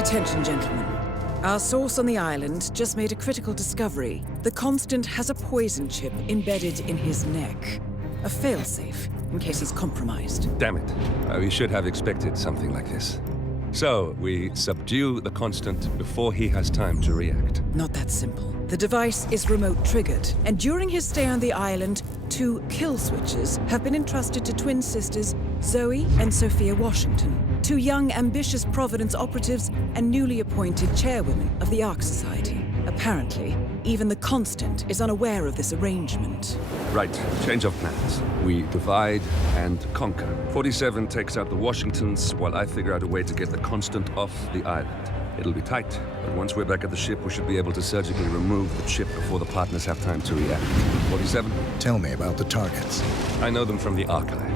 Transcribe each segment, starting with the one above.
Attention, gentlemen. Our source on the island just made a critical discovery. The Constant has a poison chip embedded in his neck. A failsafe, in case he's compromised. Damn it. We should have expected something like this. So, we subdue the Constant before he has time to react. Not that simple. The device is remote triggered, and during his stay on the island, 2 kill switches have been entrusted to twin sisters Zoe and Sophia Washington, 2 young, ambitious Providence operatives and newly appointed chairwomen of the Ark Society. Apparently, even the Constant is unaware of this arrangement. Right, change of plans. We divide and conquer. 47 takes out the Washingtons, while I figure out a way to get the Constant off the island. It'll be tight, but once we're back at the ship, we should be able to surgically remove the chip before the partners have time to react. 47? Tell me about the targets. I know them from the archive.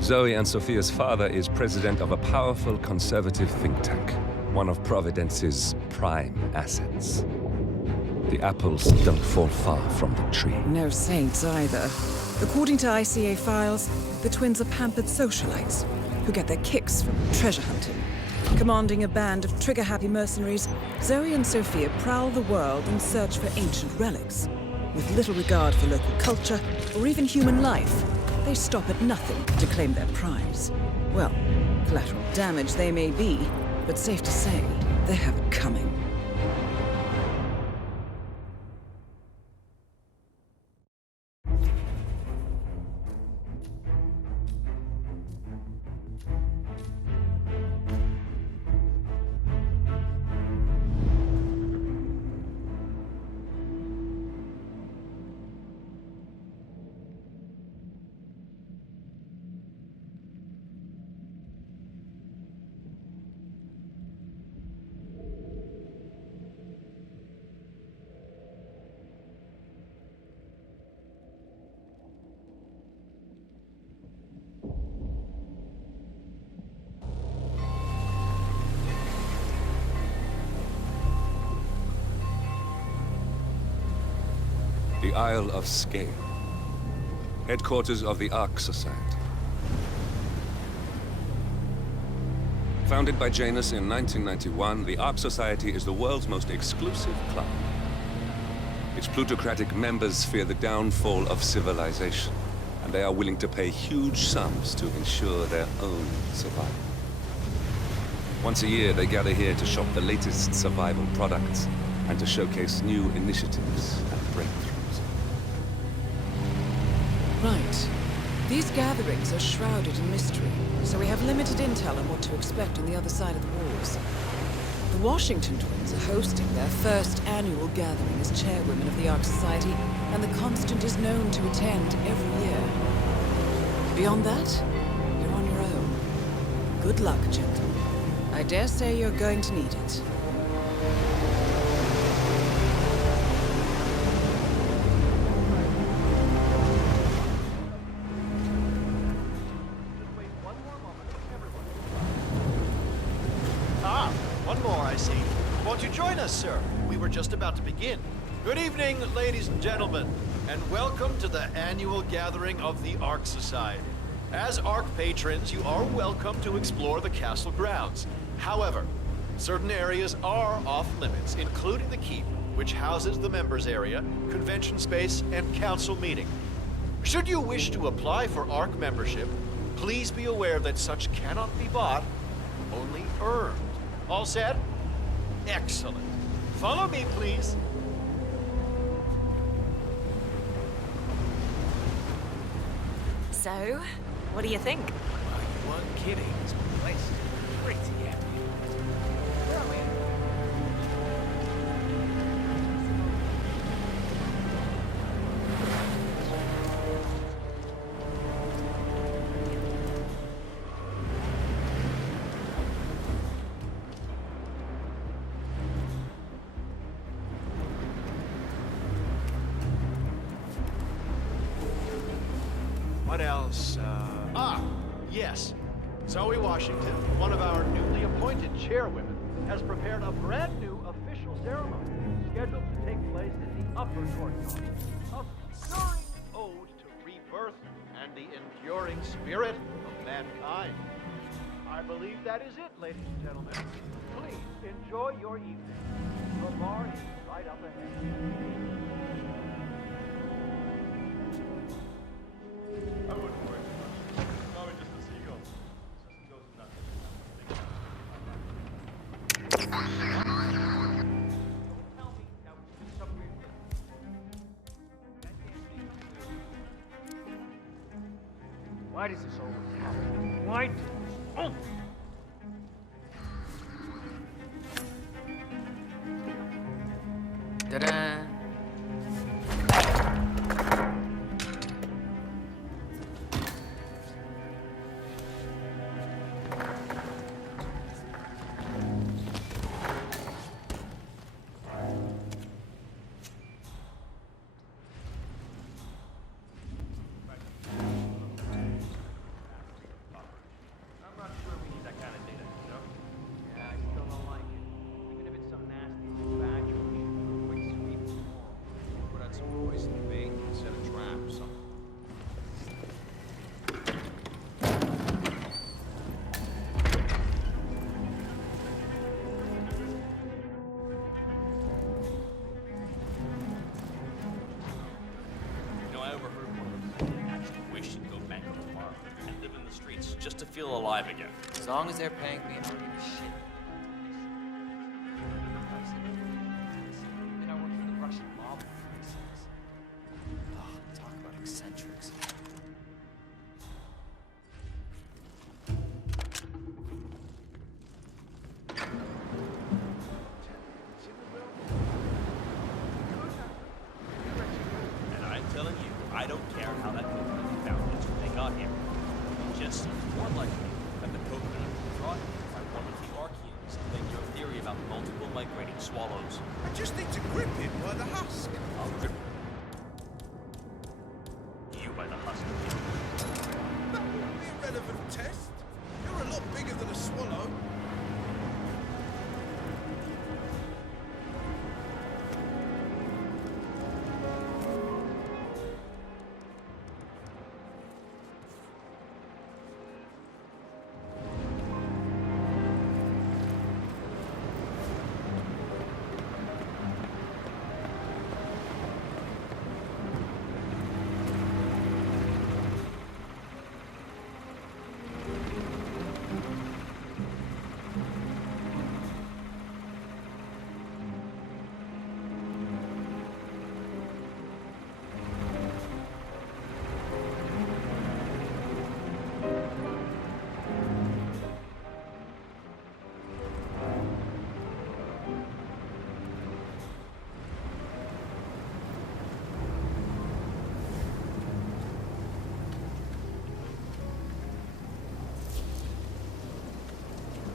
Zoe and Sophia's father is president of a powerful conservative think tank, one of Providence's prime assets. The apples don't fall far from the tree. No saints either. According to ICA files, the twins are pampered socialites who get their kicks from treasure hunting. Commanding a band of trigger-happy mercenaries, Zoe and Sophia prowl the world in search for ancient relics. With little regard for local culture or even human life, they stop at nothing to claim their prize. Well, collateral damage they may be, but safe to say, they have it coming. The Isle of Scale, headquarters of the Ark Society. Founded by Janus in 1991, the Ark Society is the world's most exclusive club. Its plutocratic members fear the downfall of civilization, and they are willing to pay huge sums to ensure their own survival. Once a year, they gather here to shop the latest survival products and to showcase new initiatives and breakthroughs. Right. These gatherings are shrouded in mystery, so we have limited intel on what to expect on the other side of the walls. The Washington twins are hosting their first annual gathering as chairwomen of the Ark Society, and the Constant is known to attend every year. Beyond that, you're on your own. Good luck, gentlemen. I dare say you're going to need it. Won't you join us, sir? We were just about to begin. Good evening, ladies and gentlemen, and welcome to the annual gathering of the Ark Society. As Ark patrons, you are welcome to explore the castle grounds. However, certain areas are off limits, including the keep, which houses the members area, convention space, and council meeting. Should you wish to apply for Ark membership, please be aware that such cannot be bought, only earned. All set? Excellent. Follow me, please. So, what do you think? You weren't kidding. This place is pretty epic. Where are we? What else? Yes. Zoe Washington, one of our newly appointed chairwomen, has prepared a brand new official ceremony scheduled to take place in the upper courtyard. A stirring ode to rebirth and the enduring spirit of mankind. I believe that is it, ladies and gentlemen. Please enjoy your evening. The bar is right up ahead. I wouldn't worry too much. Probably just a seagull. Just goes nothing. Tell me, now it's just some weird Why does this always happen? Why? Oh! Ta-da! I'm not sure we need that kind of data, you know? Yeah, I still don't like it. Even if it's some nasty factual, we should do a quick sweep tomorrow. Put out some poison bait, set a trap or something. You know, I overheard one of them actually wish he'd go back on the farm and live in the streets just to feel alive again. As long as they're paying me, I don't give a shit. Then I work for the Russian mob, for Christ's sakes. Oh, talk about eccentrics. And I'm telling you, I don't care how that coconut was found once they got here. It just seems more likely that the coconut was brought here by one of the Archeans than your theory about multiple migrating swallows. I just need to grip it by the husk. I'll grip you by the husk. That wouldn't be a relevant test. You're a lot bigger than a swallow.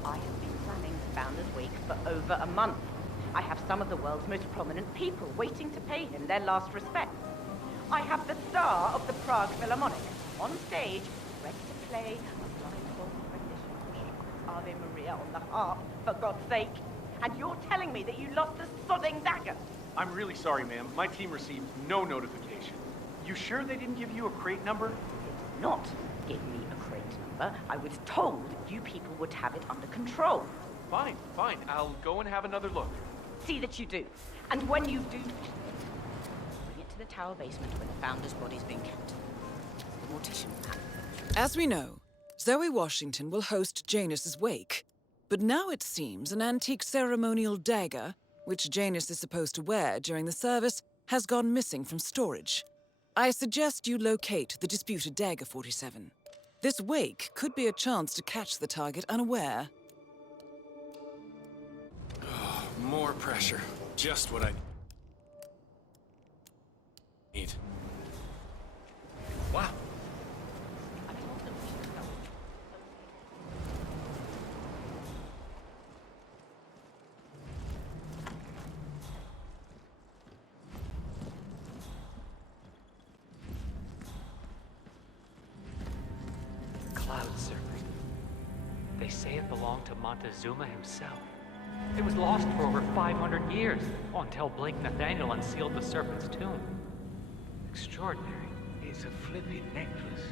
I have been planning the Founders Week for over a month. I have some of the world's most prominent people waiting to pay him their last respects. I have the star of the Prague Philharmonic on stage, ready to play a blindfold rendition of Schubert's Ave Maria on the harp, for God's sake. And you're telling me that you lost the sodding dagger? I'm really sorry, ma'am. My team received no notification. You sure they didn't give you a crate number? They did not give me a crate number. I was told you people would have it under control. Fine, fine. I'll go and have another look. See that you do. And when you do, bring it to the tower basement where the Founder's body's being kept. The mortician will handle it. As we know, Zoe Washington will host Janus's wake. But now it seems an antique ceremonial dagger, which Janus is supposed to wear during the service, has gone missing from storage. I suggest you locate the disputed dagger 47. This wake could be a chance to catch the target unaware. More pressure. Just what I need. Wow. I told them we should go. Cloud Serpent. They say it belonged to Montezuma himself. It was lost for over 500 years, until Blake Nathaniel unsealed the Serpent's tomb. Extraordinary. It's a flippin' necklace.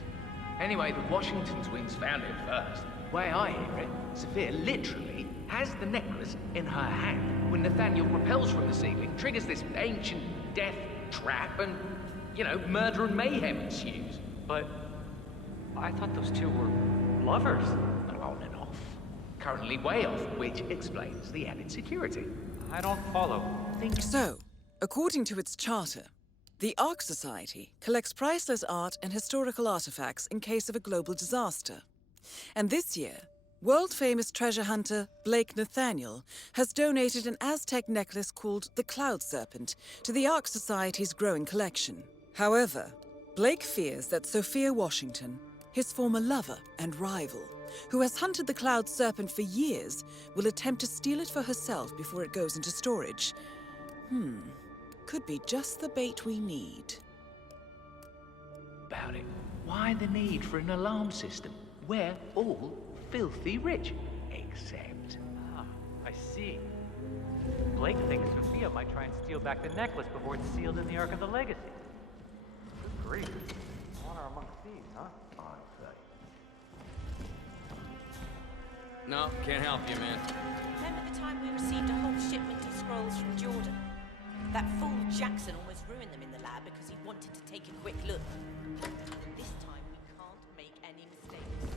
Anyway, the Washington twins found it first. Way I hear it, Sophia literally has the necklace in her hand when Nathaniel repels from the ceiling, triggers this ancient death trap, and, you know, murder and mayhem ensues. But I thought those two were lovers. On and off. Currently way off, which explains the added security. I don't follow. So, according to its charter, the Ark Society collects priceless art and historical artifacts in case of a global disaster. And this year, world-famous treasure hunter Blake Nathaniel has donated an Aztec necklace called the Cloud Serpent to the Ark Society's growing collection. However, Blake fears that Sophia Washington, his former lover and rival, who has hunted the Cloud Serpent for years, will attempt to steal it for herself before it goes into storage. Could be just the bait we need. About it. Why the need for an alarm system? We're all filthy rich. Except... Ah, I see. Blake thinks Sophia might try and steal back the necklace before it's sealed in the Ark of the Legacy. Good grief. Honor amongst thieves, huh? No, can't help you, man. Remember the time we received a whole shipment of scrolls from Jordan? That fool Jackson almost ruined them in the lab because he wanted to take a quick look. This time we can't make any mistakes.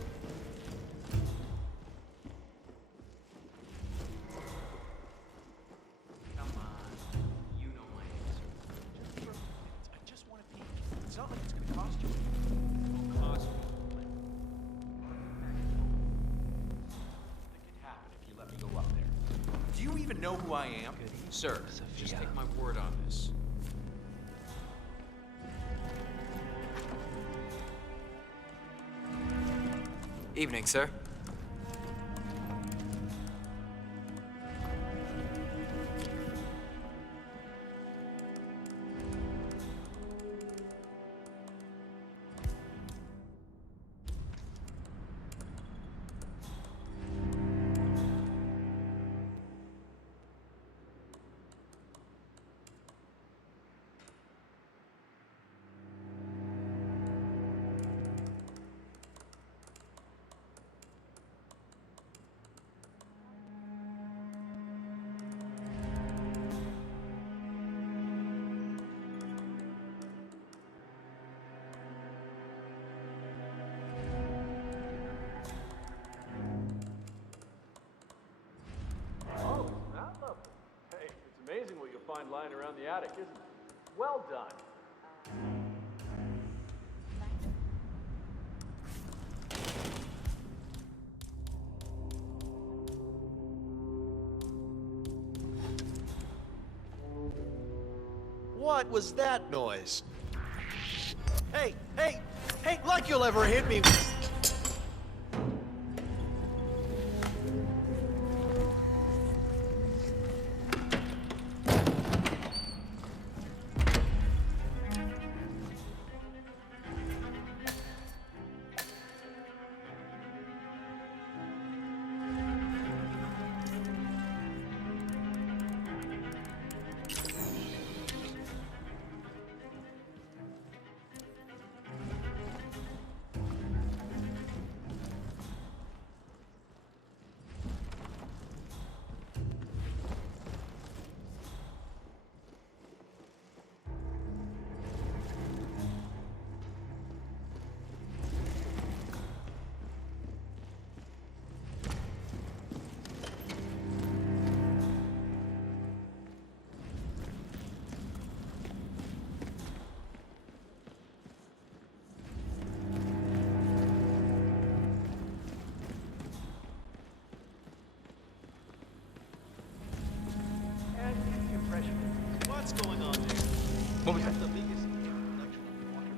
Come on. You know my answer. Just for a few minutes. I just want to peek. It's not like it's going to cost you anything. It'll cost you. That could happen if you let me go up there. Do you even know who I am? Sir, just take my word on this. Evening, sir. Amazing what you'll find lying around the attic, isn't it? Well done. What was that noise? Hey, hey, hey, like you'll ever hit me. What's going on there? What was that? The biggest collection of water.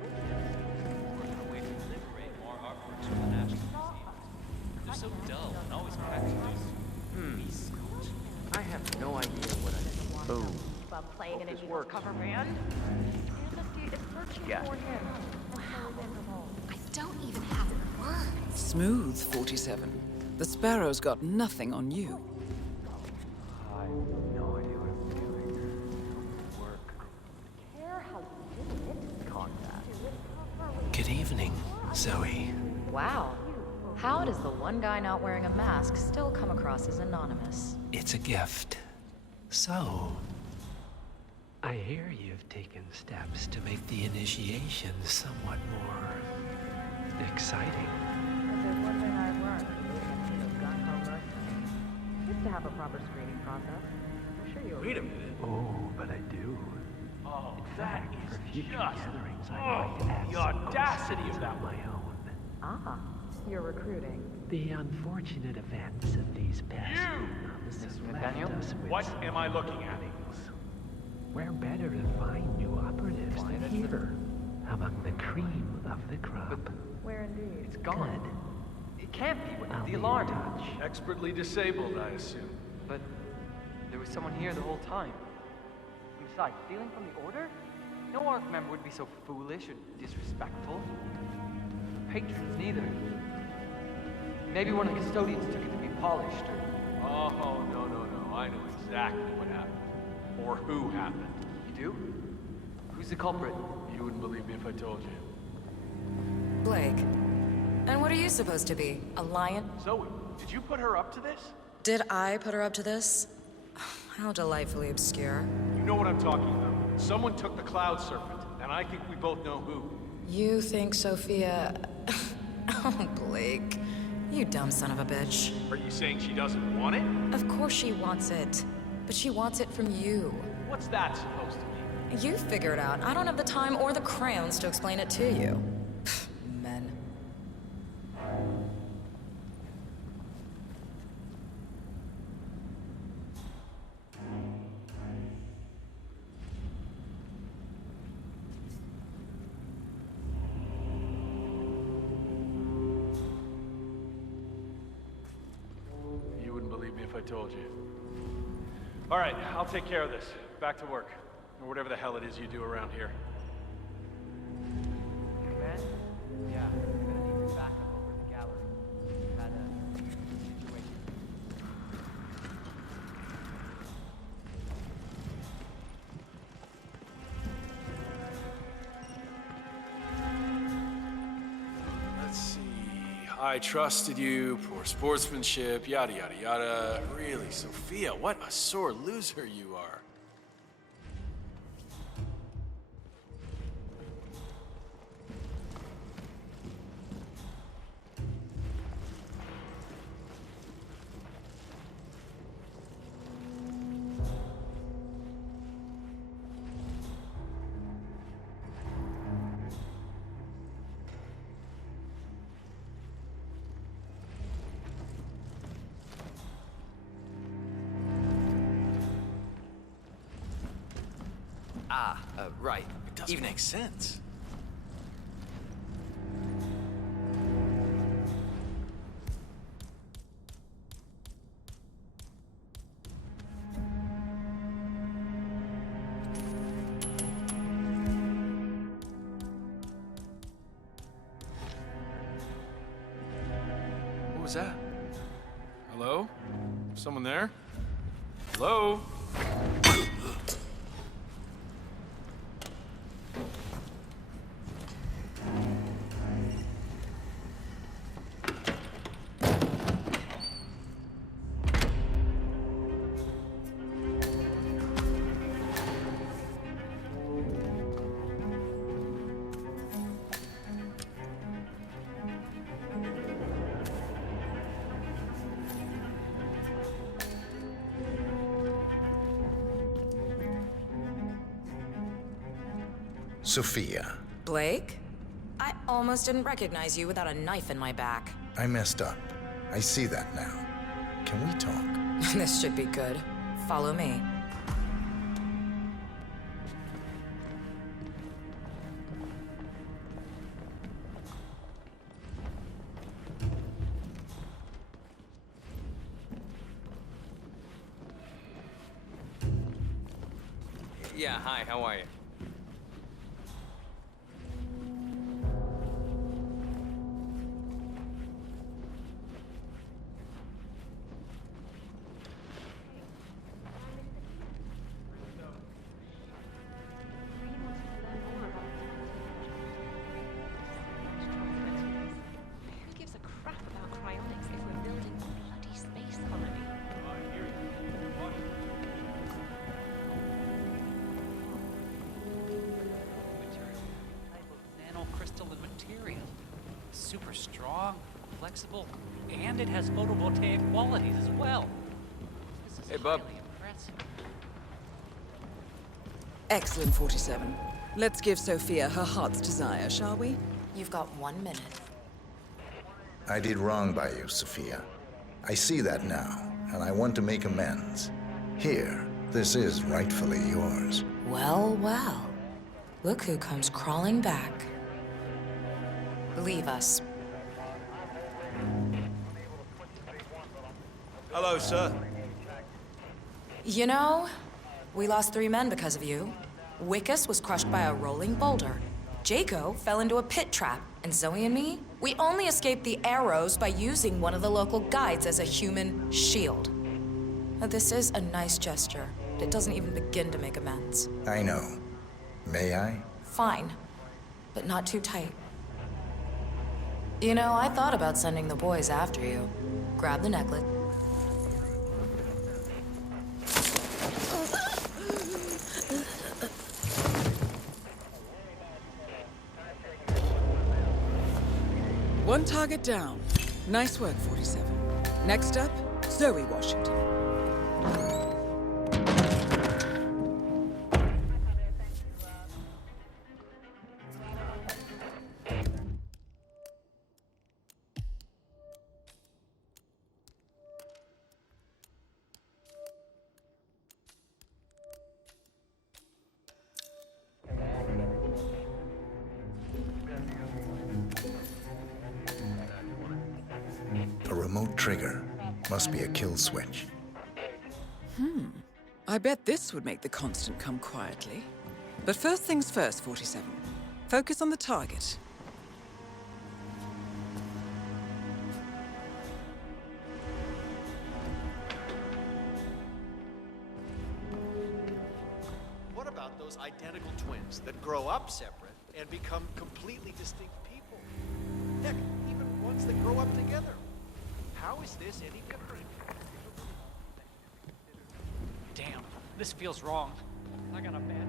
We're going to liberate more artworks from the National Museum. They're so dull and always practice. I have no idea what I do. Oh. About playing in a evil cover band. Amnesty is searching for him. I don't even have words. Smooth, 47. The Sparrow's got nothing on you. I have no idea what I'm doing. Work. Care how you did it. Good evening. Zoe. Wow. How does the one guy not wearing a mask still come across as anonymous? It's a gift. So, I hear you've taken steps to make the initiation somewhat more exciting. If there's one thing I've learned from being a team of gun-ho mercenaries, it's to have a proper screening process. I'm sure you Wait a minute. Oh, but I do. Oh, In that fact, is for future just... gatherings, I'd like to add the some audacity questions of that my own. Ah, you're recruiting. The unfortunate events of these past months have Nathaniel? left us with What am I looking at? Where better to find new operatives than here, among the cream of the crop. Where indeed? It's gone. Good. It can't be. I'll The be alarm. in touch. Expertly disabled, I assume. But there was someone here the whole time. And besides, stealing from the Order? No ARC member would be so foolish or disrespectful. Patrons neither. Maybe one of the custodians took it to be polished or... Oh, no. I know exactly what happened. Or who happened. You do? Who's the culprit? You wouldn't believe me if I told you. Blake. And what are you supposed to be? A lion? Zoe, did you put her up to this? Did I put her up to this? How delightfully obscure. You know what I'm talking about. Someone took the Cloud Serpent, and I think we both know who. You think Sophia... Oh, Blake. You dumb son of a bitch. Are you saying she doesn't want it? Of course she wants it. But she wants it from you. What's that supposed to mean? You figure it out. I don't have the time or the crayons to explain it to you. Men. You wouldn't believe me if I told you. All right, I'll take care of this. Back to work. Or whatever the hell it is you do around here. Man? Yeah, we're gonna need backup over at the gallery. We've had a situation. Let's see. I trusted you, poor sportsmanship, yada yada yada. Really, Sophia, what a sore loser you are. Right. It doesn't make sense. What was that? Hello? Someone there? Hello? Sophia, Blake? I almost didn't recognize you without a knife in my back. I messed up. I see that now. Can we talk? This should be good. Follow me. Yeah, hi, how are you? super strong, flexible, and it has photovoltaic qualities as well. This is Hey, bub. highly impressive. Excellent, 47. Let's give Sophia her heart's desire, shall we? You've got 1 minute. I did wrong by you, Sophia. I see that now, and I want to make amends. Here, this is rightfully yours. Well, well. Look who comes crawling back. Leave us. Hello, sir. You know, we lost 3 men because of you. Wickus was crushed by a rolling boulder. Jaco fell into a pit trap. And Zoe and me, we only escaped the arrows by using one of the local guides as a human shield. Now, this is a nice gesture, but it doesn't even begin to make amends. I know. May I? Fine, but not too tight. You know, I thought about sending the boys after you. Grab the necklet. One target down. Nice work, 47. Next up, Zoe Washington. A remote trigger. Must be a kill switch. I bet this would make the Constant come quietly. But first things first, 47. Focus on the target. What about those identical twins that grow up separate and become completely distinct people? Heck, even ones that grow up together. How is this any different? Damn, this feels wrong. I got a bad.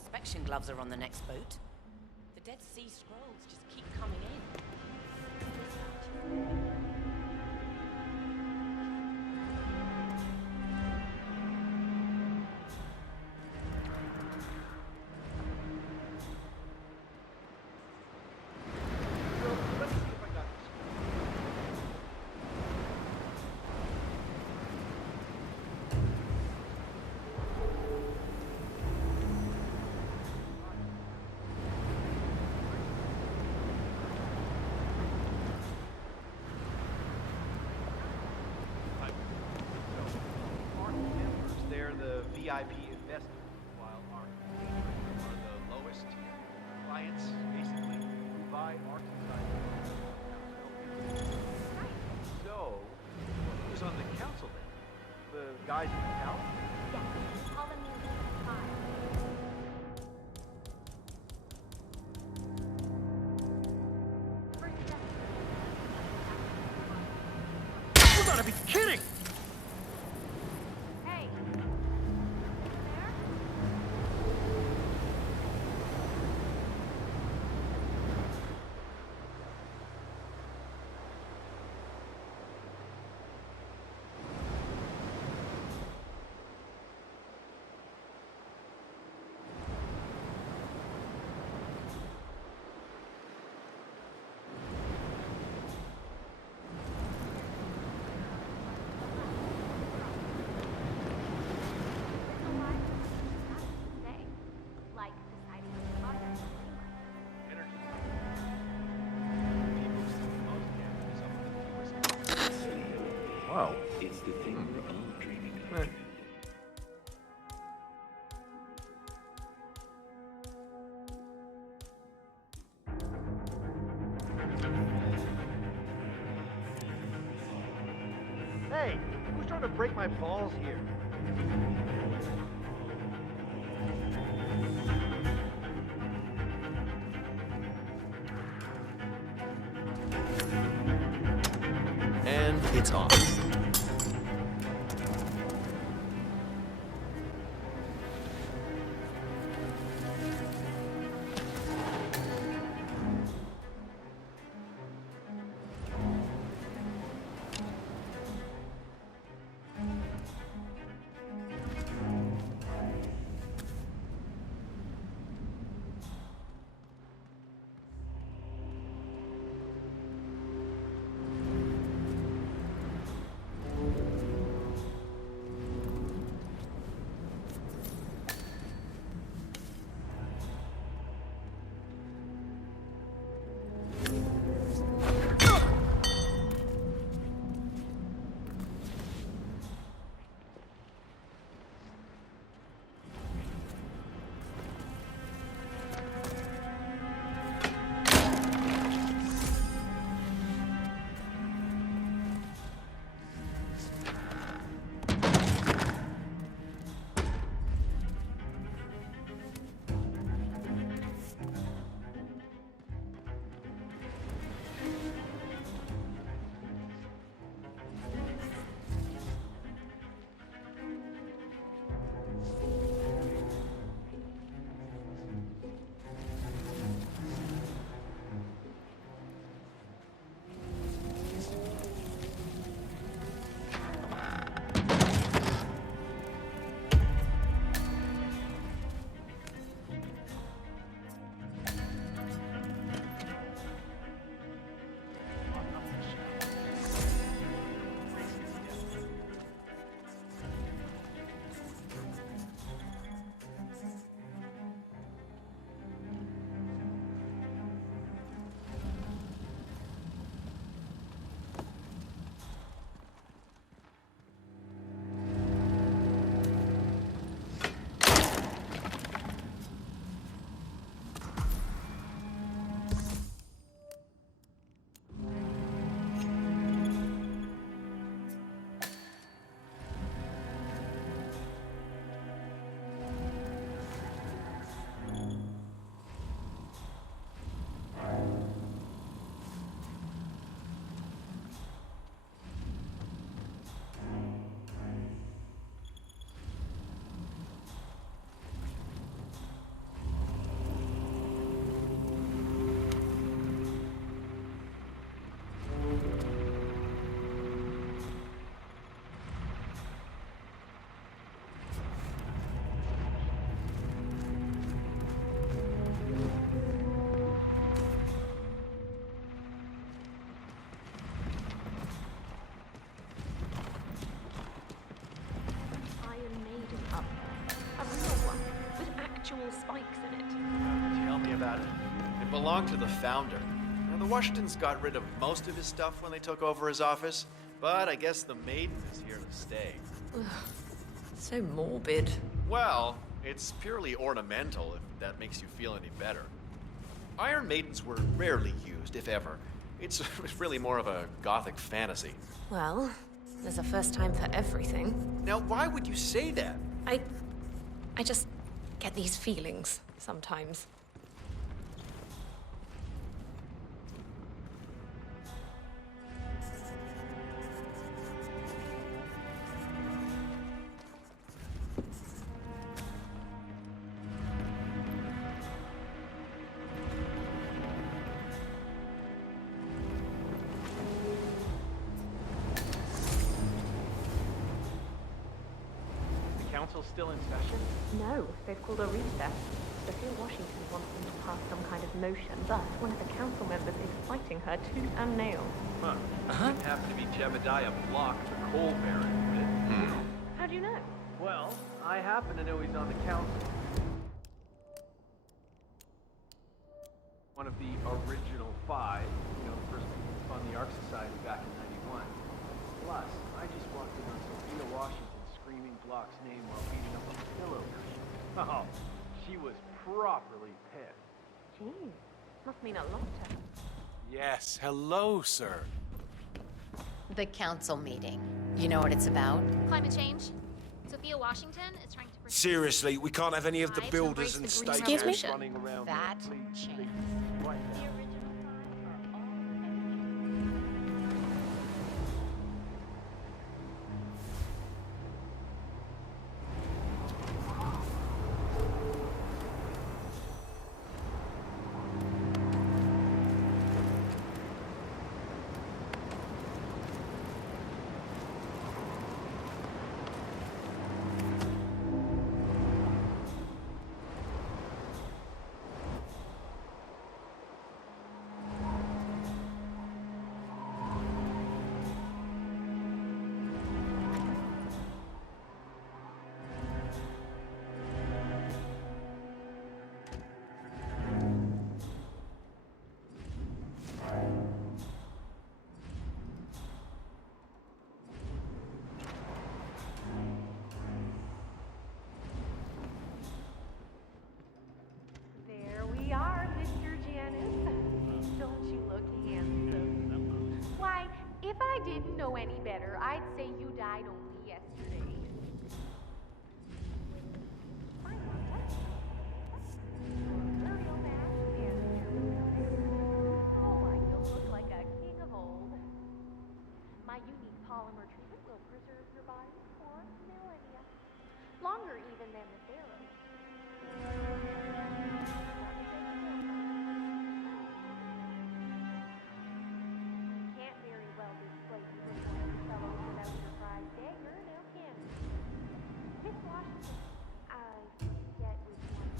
Inspection gloves are on the next boat. The Dead Sea Scrolls just keep coming in. They're the VIP investors, while our patrons are the lowest tier clients, basically, who buy our society. So, who's on the council then? The guys in the town? Yeah, call them the You gotta be kidding! Hey. Oh. It's the thing we're all dreaming of. Hey, who's trying to break my balls here? And it's on. Spikes in it. Tell me about it. It belonged to the founder. Now, the Washingtons got rid of most of his stuff when they took over his office, but I guess the Maiden is here to stay. Ugh, so morbid. Well, it's purely ornamental, if that makes you feel any better. Iron Maidens were rarely used, if ever. It's really more of a gothic fantasy. Well, there's a first time for everything. Now, why would you say that? I just get these feelings sometimes. Council's still in session? No, they've called a recess. Sophia Washington wants them to pass some kind of motion, but one of the council members is fighting her tooth and nail. Huh. Didn't happen to be Jebediah Block, the coal baron, would it? How do you know? Well, I happen to know he's on the council. One of the original five, you know, the first people to fund the Ark Society back in '91. Plus, I just walked in on Sophia Washington screaming Block's name while beating up a pillow cushion. Oh, she was properly pissed. Jeez, must mean a lot to her. Yes, hello, sir. The council meeting. You know what it's about? Climate change. Sophia Washington is trying to... Seriously, we can't have any of the Try to builders embrace and the green stakeholders revolution. running around. That changed. There we are, Mr. Janice. Don't you look handsome? Why, if I didn't know any better, I'd say you died only yesterday. Oh, I still look like a king of old. My unique polymer treatment will preserve your body for millennia. Longer even than the pharaohs. Can't very well display you with one of the fellows without your prize dagger, now can you? Miss Washington, I forget which one.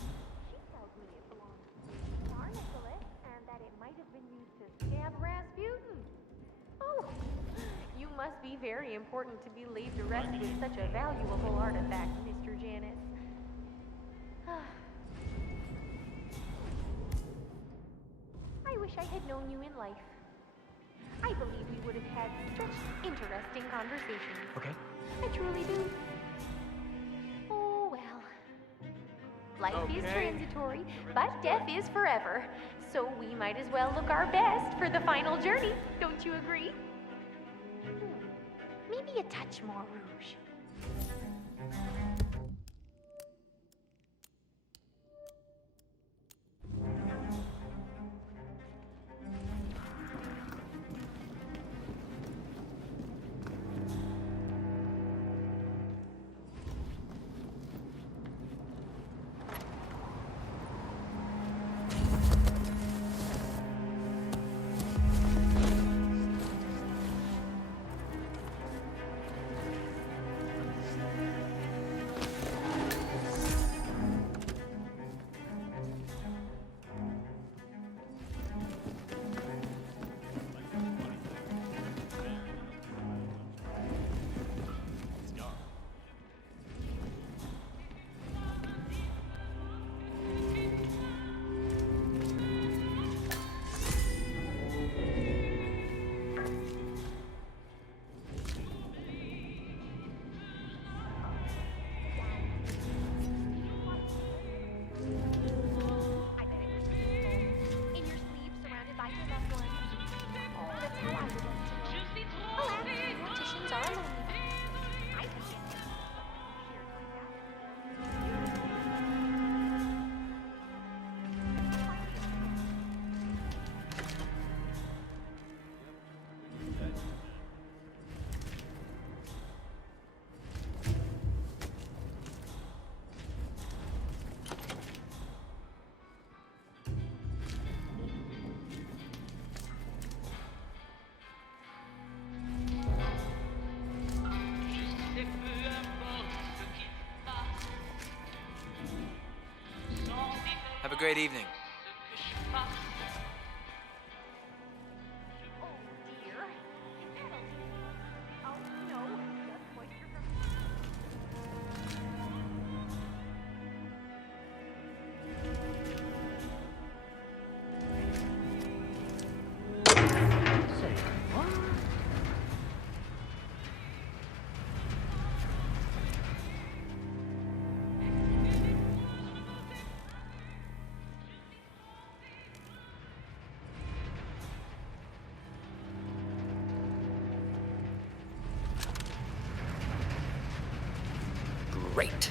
She tells me it belongs to Tsar Nicholas, and that it might have been used to stab Rasputin. Oh, you must be very important to be laid to rest with such a valuable artifact, Mr. Janice. I wish I had known you in life. I believe we would have had such interesting conversations. Okay. I truly do. Oh, well. Life is transitory, but death is forever. So we might as well look our best for the final journey. Don't you agree? Maybe a touch more rouge. Have a great evening. Great.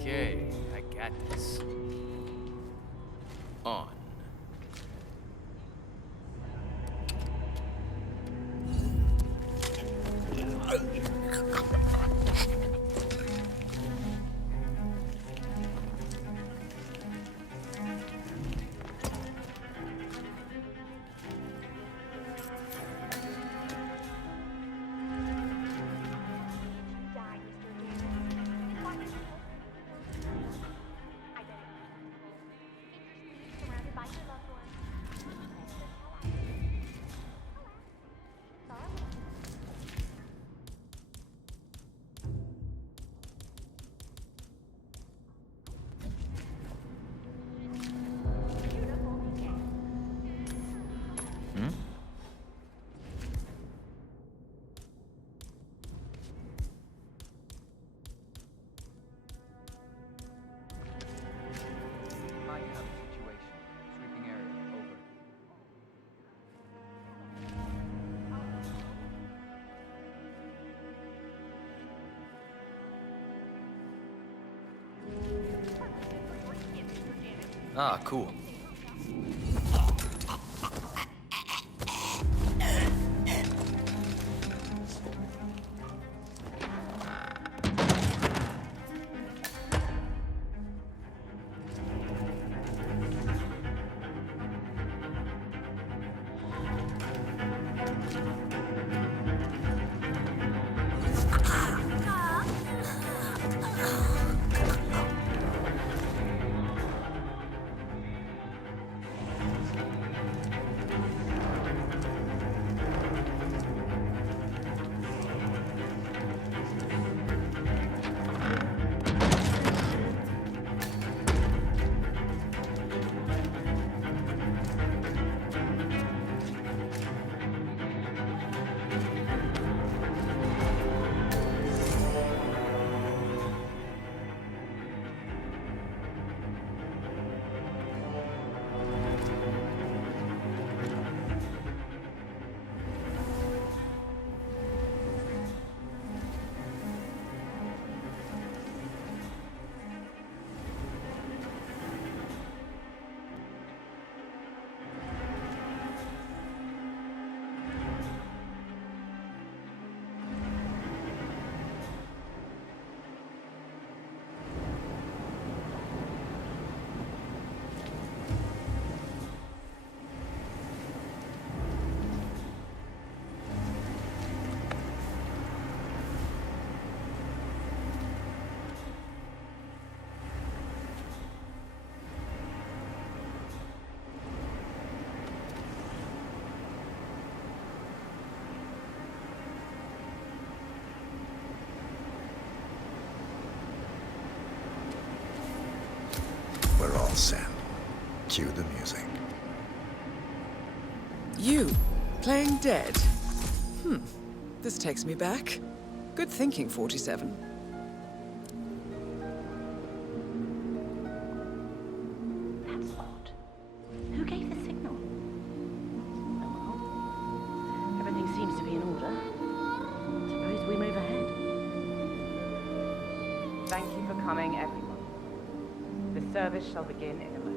Okay, I got this. On. Ah, cool. We're all set. Cue the music. You, playing dead? This takes me back. Good thinking, 47. That's odd. Who gave the signal? Oh well. Everything seems to be in order. Suppose we move ahead. Thank you for coming, everyone. The service shall begin in a moment.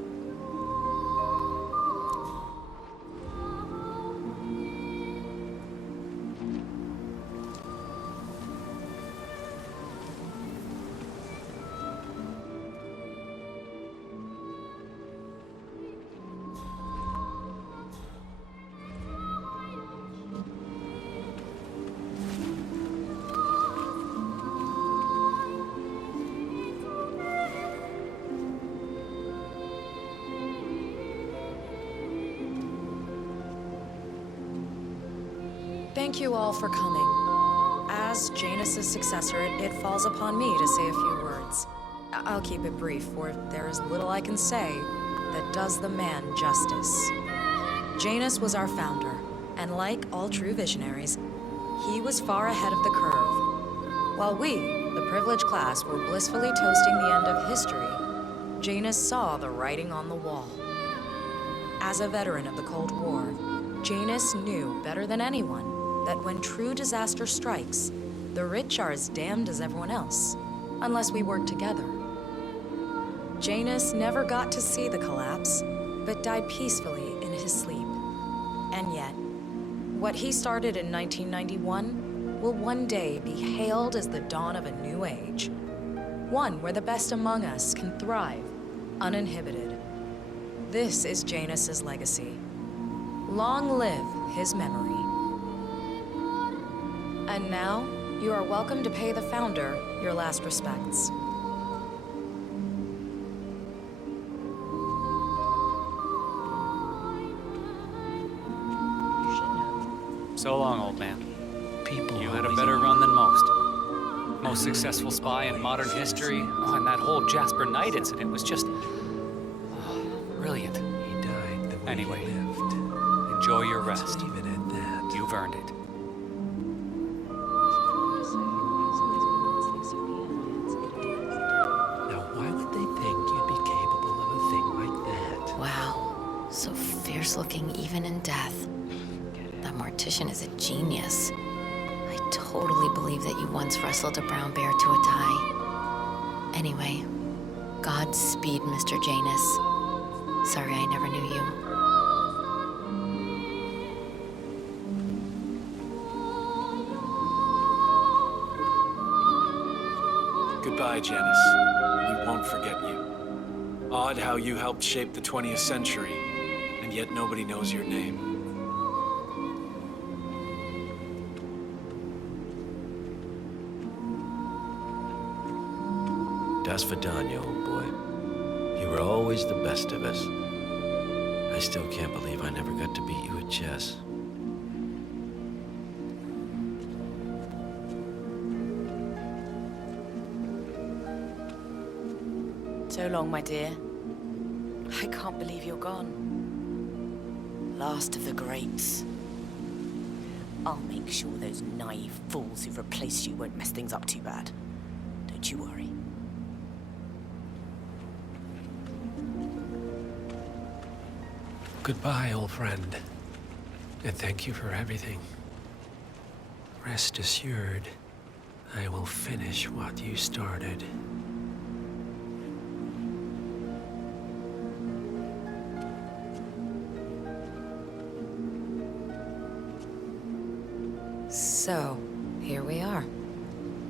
Thank you all for coming. As Janus's successor, it falls upon me to say a few words. I'll keep it brief, for there is little I can say that does the man justice. Janus was our founder, and like all true visionaries, he was far ahead of the curve. While we, the privileged class, were blissfully toasting the end of history, Janus saw the writing on the wall. As a veteran of the Cold War, Janus knew better than anyone that when true disaster strikes, the rich are as damned as everyone else, unless we work together. Janus never got to see the collapse, but died peacefully in his sleep. And yet, what he started in 1991 will one day be hailed as the dawn of a new age. One where the best among us can thrive, uninhibited. This is Janus's legacy. Long live his memory. And now, you are welcome to pay the founder your last respects. So long, old man. People You had a better run than most. Most successful spy in modern history. Oh, and that whole Jasper Knight incident was just... brilliant. He died the way Anyway, he lived. enjoy your rest. Leave it at that. You've earned it. Now, why would they think you'd be capable of a thing like that? Wow. So fierce looking even in death. That mortician is a genius. I totally believe that you once wrestled a brown bear to a tie. Anyway, Godspeed, Mr. Janus. Sorry I never knew you. Goodbye, Janice. We won't forget you. Odd how you helped shape the 20th century, and yet nobody knows your name. Das Vidania, old boy. You were always the best of us. I still can't believe I never got to beat you at chess. So long, my dear. I can't believe you're gone. Last of the greats. I'll make sure those naive fools who've replaced you won't mess things up too bad. Don't you worry. Goodbye, old friend. And thank you for everything. Rest assured, I will finish what you started. So, here we are.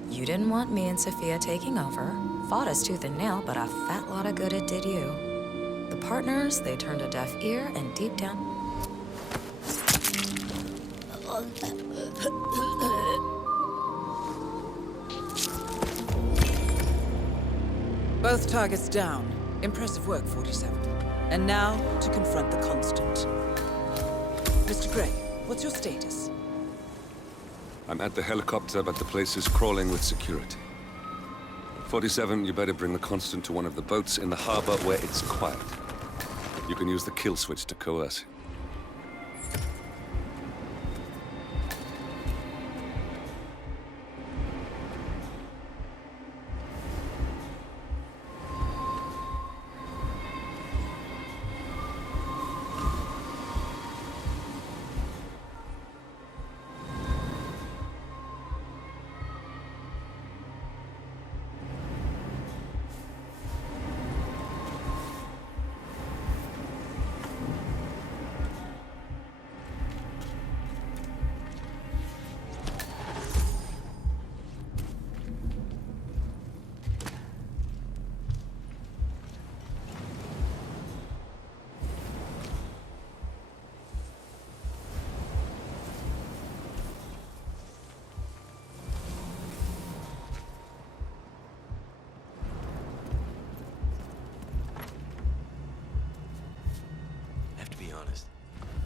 You didn't want me and Sophia taking over. Fought us tooth and nail, but a fat lot of good it did you. The partners, they turned a deaf ear, and deep down... Both targets down. Impressive work, 47. And now, to confront the Constant. Mr. Gray, what's your status? I'm at the helicopter, but the place is crawling with security. 47, you better bring the Constant to one of the boats in the harbor where it's quiet. You can use the kill switch to coerce him.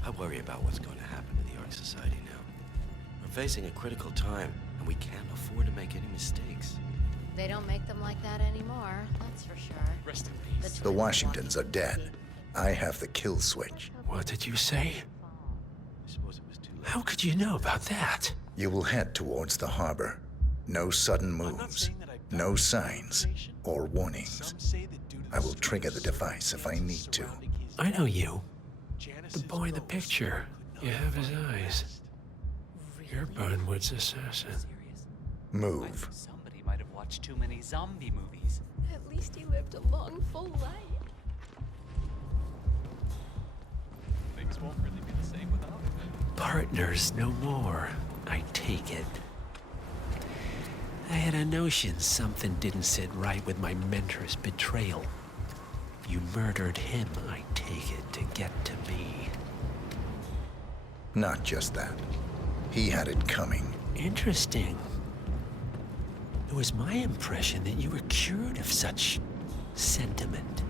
I worry about what's going to happen to the Ark Society now. We're facing a critical time, and we can't afford to make any mistakes. They don't make them like that anymore, that's for sure. Rest in peace. The Washingtons are dead. I have the kill switch. What did you say? I suppose it was too late. How could you know about that? You will head towards the harbor. No sudden moves, no signs or warnings. I will trigger the device if I need to. I know you. The boy in the picture. You have his eyes. You're Burnwood's assassin. Move. Somebody might have watched too many zombie movies. At least he lived a long, full life. Things won't really be the same without him. Partners no more, I take it. I had a notion something didn't sit right with my mentor's betrayal. You murdered him, I take it, to get to me. Not just that. He had it coming. Interesting. It was my impression that you were cured of such sentiment.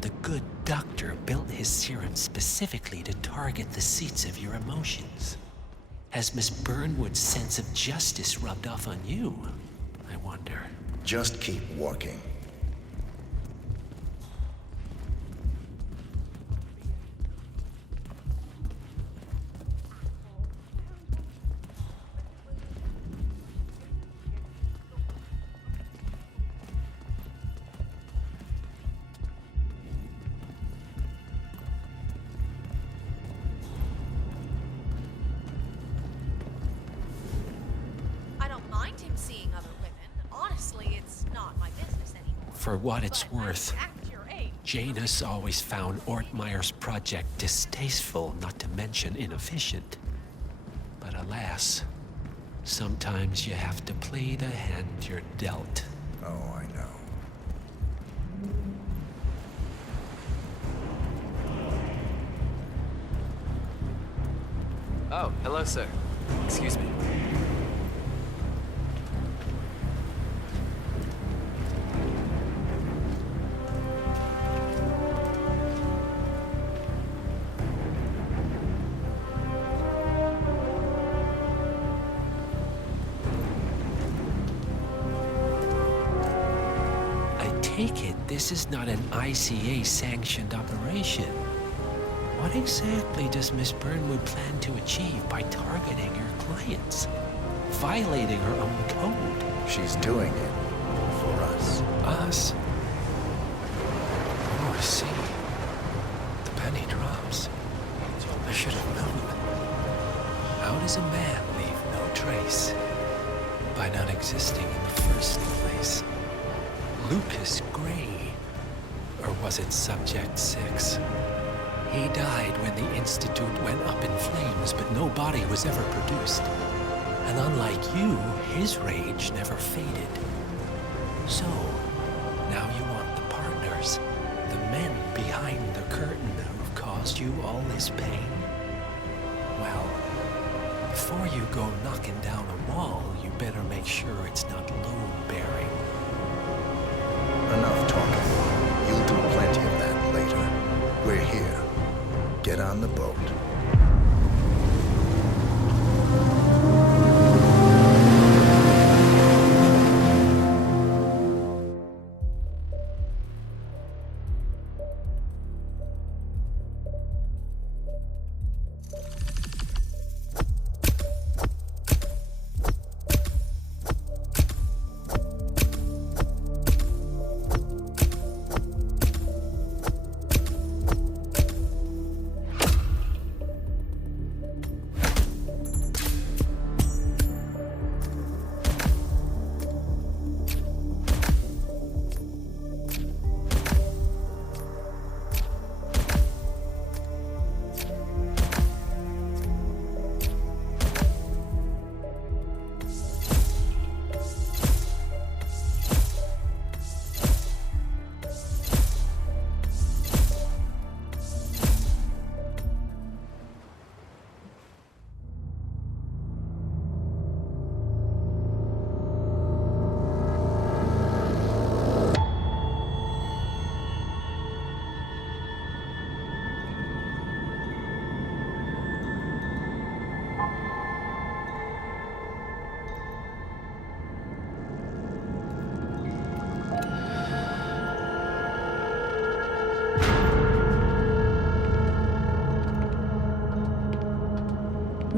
The good doctor built his serum specifically to target the seats of your emotions. Has Miss Burnwood's sense of justice rubbed off on you? I wonder. Just keep walking. For what it's worth, Janus always found Ortmeyer's project distasteful, not to mention inefficient. But alas, sometimes you have to play the hand you're dealt. Oh, I know. Oh, hello, sir. Excuse me. Take it, this is not an ICA-sanctioned operation. What exactly does Miss Burnwood plan to achieve by targeting her clients? Violating her own code? She's doing it for us. Us? Oh, I see. The penny drops. I should have known. How does a man leave no trace? By not existing in the first place. Lucas Gray. Or was it Subject 6? He died when the Institute went up in flames, but no body was ever produced. And unlike you, his rage never faded. So, now you want the partners, the men behind the curtain who've caused you all this pain? Well, before you go knocking down a wall, you better make sure it's not load-bearing. Enough talking. You'll do plenty of that later. We're here. Get on the boat.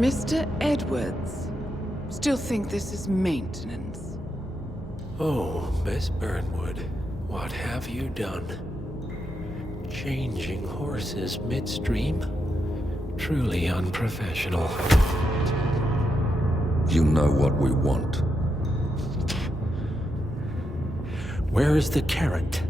Mr. Edwards, still think this is maintenance? Oh, Miss Burnwood, what have you done? Changing horses midstream? Truly unprofessional. You know what we want. Where is the carrot?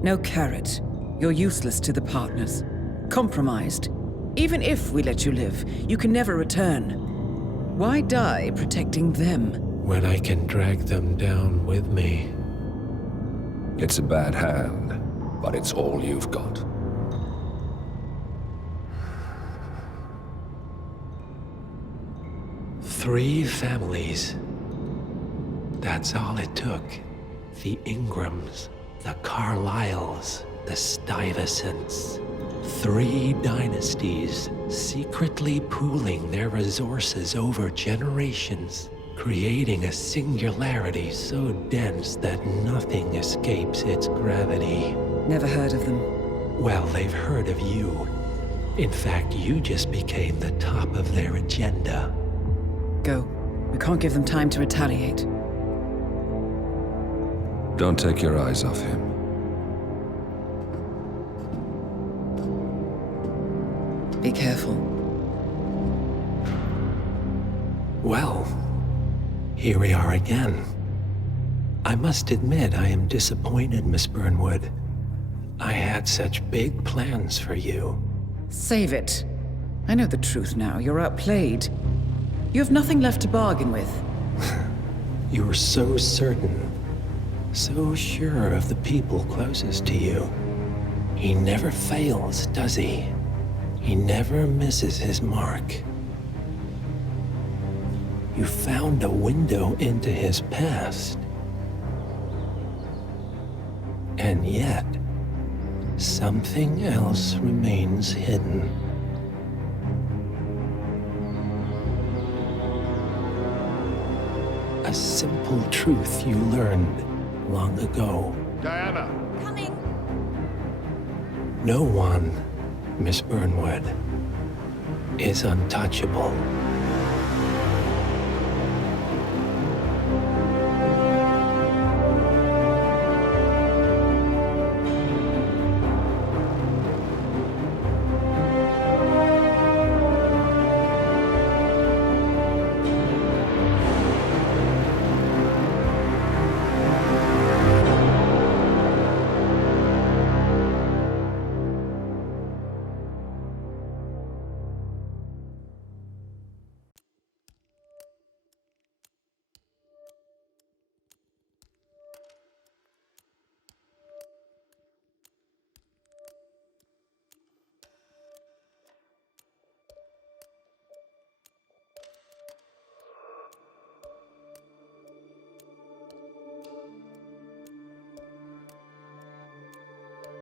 No carrot. You're useless to the partners. Compromised. Even if we let you live, you can never return. Why die protecting them? When I can drag them down with me. It's a bad hand, but it's all you've got. Three families. That's all it took. The Ingrams, the Carlyles, the Stuyvesants. 3 dynasties secretly pooling their resources over generations, creating a singularity so dense that nothing escapes its gravity. Never heard of them. Well, they've heard of you. In fact, you just became the top of their agenda. Go. We can't give them time to retaliate. Don't take your eyes off him. Be careful. Well, here we are again. I must admit I am disappointed, Miss Burnwood. I had such big plans for you. Save it. I know the truth now. You're outplayed. You have nothing left to bargain with. You were so certain. So sure of the people closest to you. He never fails, does he? He never misses his mark. You found a window into his past. And yet, something else remains hidden. A simple truth you learned long ago. Diana! Coming! No one, Miss Burnwood, is untouchable.